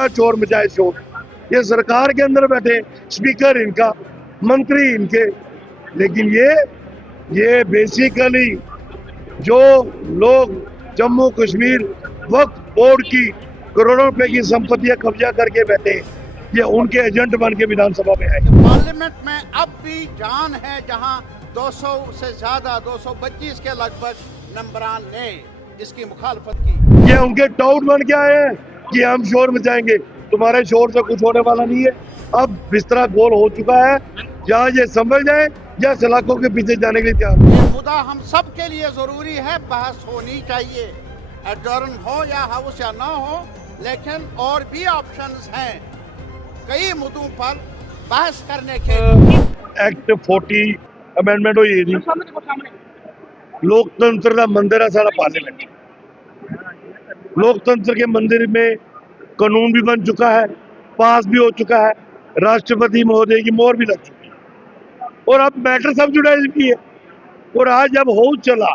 शोर मचाए शोर। ये सरकार के अंदर बैठे स्पीकर इनका, मंत्री इनके, लेकिन ये बेसिकली जो लोग जम्मू कश्मीर वक्फ बोर्ड की करोड़ों रुपए की संपत्तियां कब्जा करके बैठे हैं, ये उनके एजेंट बन के विधानसभा में आए। पार्लियामेंट में अब भी जान है, जहां 200 से ज्यादा 225 के लगभग मेंबरान ने इसकी मुखालफत की। ये उनके टाउट बन के आए हैं कि हम शोर मचाएंगे। तुम्हारे शोर से कुछ होने वाला नहीं है। अब बिस्तरा गोल हो चुका है, या ये समझ जाए या सलाखों के पीछे जाने के लिए तैयार। ये मुद्दा हम सब के लिए जरूरी है, बहस होनी चाहिए, एडजर्न हो या हाउस या ना हो, लेकिन और भी ऑप्शंस हैं कई मुद्दों पर बहस करने के। एक्ट 40 अमेंडमेंट हुई जी। लोकतंत्र का मंदिर है सारा पार्लियामेंट। लोकतंत्र के मंदिर में कानून भी बन चुका है, पास भी हो चुका है, राष्ट्रपति महोदय की मोहर भी लग चुकी है, और अब मैटर सब जुड़ाइज भी है। और आज जब हाउस चला,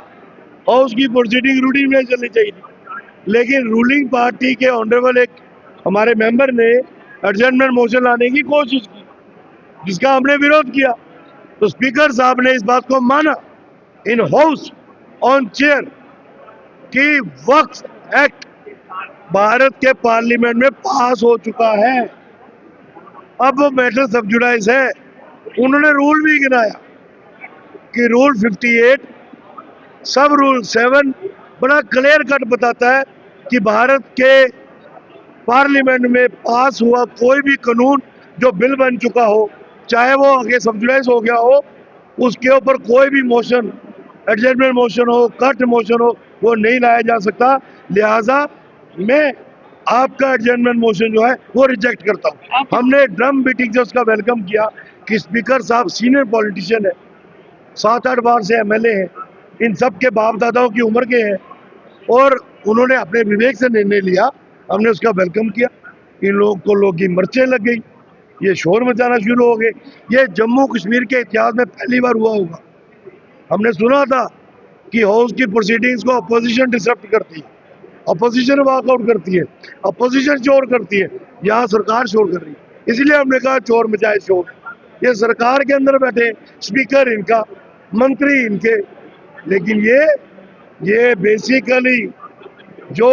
हाउस की प्रोसीडिंग रूटीन में चलनी चाहिए, लेकिन रूलिंग पार्टी के ऑनरेबल एक हमारे मेंबर ने एडजर्नमेंट मोशन लाने की कोशिश की, जिसका हमने विरोध किया। तो स्पीकर साहब ने इस बात को माना इन हाउस ऑन चेयर कि वक्फ एक्ट भारत के पार्लियामेंट में पास हो चुका है। अब वो मैटर सब जुडाइज है। उन्होंने रूल भी गिनाया कि रूल 58 सब रूल 7 बड़ा क्लियर कट बताता है कि भारत के पार्लियामेंट में पास हुआ कोई भी कानून जो बिल बन चुका हो, चाहे वो आगे सब्जुडाइज हो गया हो, उसके ऊपर कोई भी मोशन, एडजर्नमेंट मोशन हो, कट मोशन हो, वो नहीं लाया जा सकता। लिहाजा मैं आपका एडजर्नमेंट मोशन जो है वो रिजेक्ट करता हूँ। हमने ड्रम बीटिंग से उसका वेलकम किया कि स्पीकर साहब सीनियर पॉलिटिशियन है, 7-8 बार से एमएलए हैं, इन सब के बाप दादाओं की उम्र के हैं, और उन्होंने अपने विवेक से निर्णय लिया। हमने उसका वेलकम किया। इन लोगों की मिर्चें लग गई, ये शोर मचाना शुरू हो गए। ये जम्मू कश्मीर के इतिहास में पहली बार हुआ होगा। हमने सुना था कि हाउस की प्रोसीडिंग्स को अपोजिशन डिसरप्ट करती है, अपोजिशन वॉकआउट करती है, अपोजिशन शोर करती है, यहाँ सरकार शोर कर रही है। इसलिए हमने कहा शोर मचाए शोर। ये सरकार के अंदर बैठे स्पीकर इनका, मंत्री इनके, लेकिन ये बेसिकली जो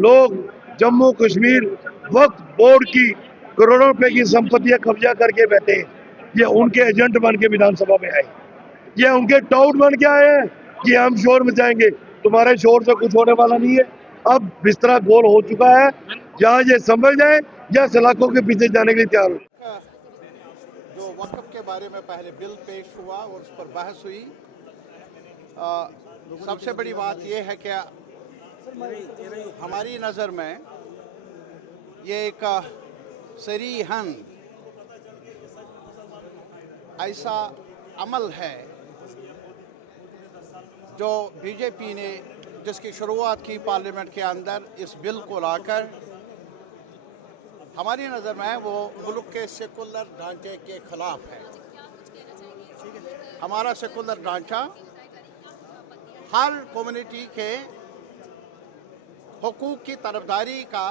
लोग जम्मू कश्मीर वक्फ बोर्ड की करोड़ों रुपए की संपत्तियां कब्जा करके बैठे हैं, ये उनके एजेंट बन के विधानसभा में आए। ये उनके टाउट बन के आए हैं कि हम शोर मचाएंगे। तुम्हारे शोर से कुछ होने वाला नहीं है। अब बिस्तरा गोल हो चुका है, जहाँ ये समझ जाए या सलाखों के पीछे जाने के लिए तैयार हो। जो वक्फ के बारे में पहले बिल पेश हुआ और उस पर बहस हुई, सबसे बड़ी बात यह है कि हमारी नज़र में ये एक सरीहन ऐसा अमल है जो बीजेपी ने जिसकी शुरुआत की पार्लियामेंट के अंदर इस बिल को लाकर, हमारी नज़र में वो मुल्क के सेकुलर ढांचे के खिलाफ है। हमारा सेकुलर ढांचा हर कम्युनिटी के हुकूक की तरफदारी का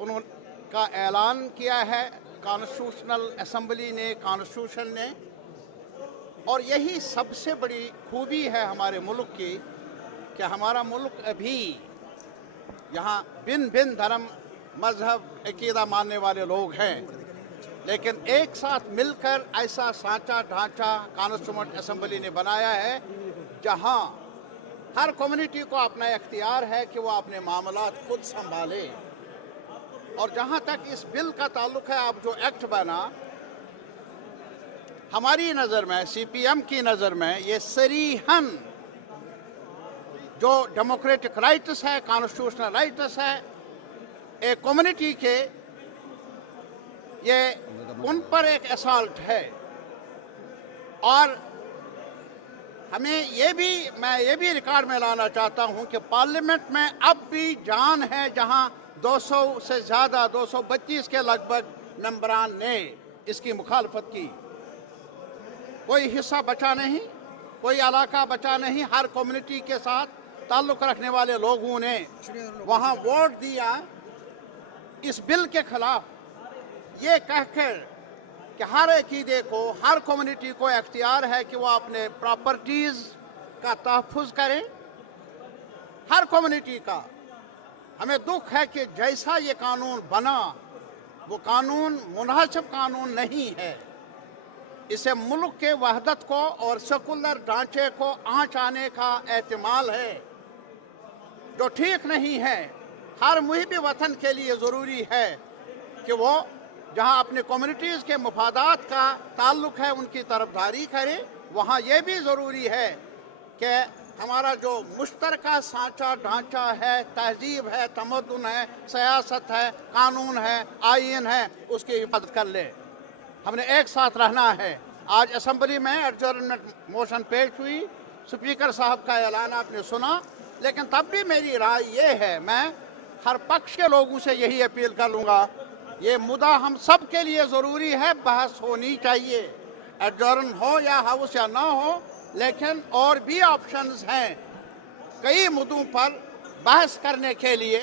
उनका ऐलान किया है कॉन्स्टिट्यूशनल असेंबली ने, कॉन्स्टिट्यूशन ने। और यही सबसे बड़ी खूबी है हमारे मुल्क की कि हमारा मुल्क अभी यहाँ भिन्न भिन्न धर्म, मजहब, अकीदा मानने वाले लोग हैं, लेकिन एक साथ मिलकर ऐसा सांचा ढांचा कॉन्स्टिट्यूएंट असेंबली ने बनाया है जहाँ हर कम्युनिटी को अपना इख्तियार है कि वो अपने मामलात खुद संभाले। और जहाँ तक इस बिल का ताल्लुक है, अब जो एक्ट बना, हमारी नज़र में, सीपीएम की नज़र में, ये सरीहन जो डेमोक्रेटिक राइट्स है, कॉन्स्टिट्यूशनल राइट्स है एक कम्युनिटी के, ये उन पर एक असॉल्ट है। और मैं ये भी रिकॉर्ड में लाना चाहता हूं कि पार्लियामेंट में अब भी जान है, जहां 200 से ज़्यादा 225 के लगभग मेंबरान ने इसकी मुखालफत की। कोई हिस्सा बचा नहीं, कोई इलाका बचा नहीं, हर कम्युनिटी के साथ ताल्लुक़ रखने वाले लोगों ने वहाँ वोट दिया इस बिल के खिलाफ ये कहकर कि हर अकीदे को, हर कम्युनिटी को इख्तियार है कि वो अपने प्रॉपर्टीज़ का तहफ़्फ़ुज़ करें, हर कम्युनिटी का। हमें दुख है कि जैसा ये कानून बना वो कानून मुनासिब कानून नहीं है। इसे मुल्क के वहदत को और सेकुलर ढांचे को आंच आने का एहतिमाल है, जो ठीक नहीं है। हर मुहिब वतन के लिए ज़रूरी है कि वो जहां अपने कम्युनिटीज़ के मफादात का ताल्लुक़ है उनकी तरफदारी करे। वहाँ ये भी ज़रूरी है कि हमारा जो मुश्तरका सांचा ढांचा है, तहजीब है, तमद्दुन है, सियासत है, कानून है, आईन है, उसकी हिफाजत कर ले। हमने एक साथ रहना है। आज असम्बली में एडजर्नमेंट मोशन पेश हुई, स्पीकर साहब का ऐलान आपने सुना, लेकिन तब भी मेरी राय ये है, मैं हर पक्ष के लोगों से यही अपील कर लूँगा, ये मुद्दा हम सब के लिए ज़रूरी है, बहस होनी चाहिए। एडजर्न हो या हाउस या ना हो, लेकिन और भी ऑप्शंस हैं कई मुद्दों पर बहस करने के लिए।